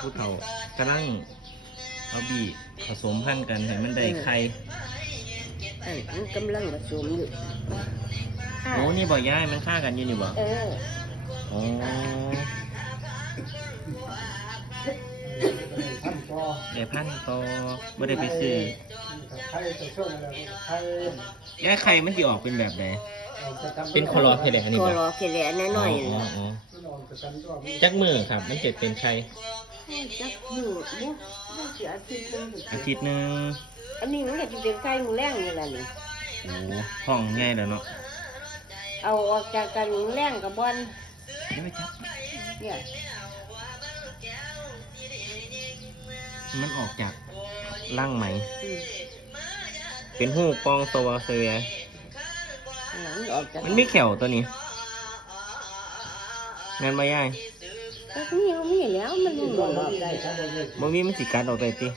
ผู้เฒ่ากำลังเอาบีผสมพันธุ์กันให้มันได้ไข่มันกำลังผสมอยู่โอ้นี่บ่ย่ายมันฆ่ากันอยู่นี่บ่โอ้ได้พันต่อบ่ได้ไปซื้อย่ายไข่มันสิออกเป็นแบบไหนเป็นคลอเคแหละอันนี้บ่คลอเคแหละน้อยๆจักมือครับมันจะเป็นไข่จักมือบ่สิอาทิตย์นึงอันนี้มันก็สิเป็นไข่มื้อแรงนี่ล่ะนี่โอ้ห้องใหญ่แล้วเนาะเอาออกจากกันมื้อแรงก็บ่อนไม่จับเนี่ยมันออกจากร่างไหมเป็นหูปองโซวาเซียมันไม่แขวตัวนี้งั้นมาย่ายก็มีแล้วมันหมดได้บ่มีมันสิกัดออกได้ติ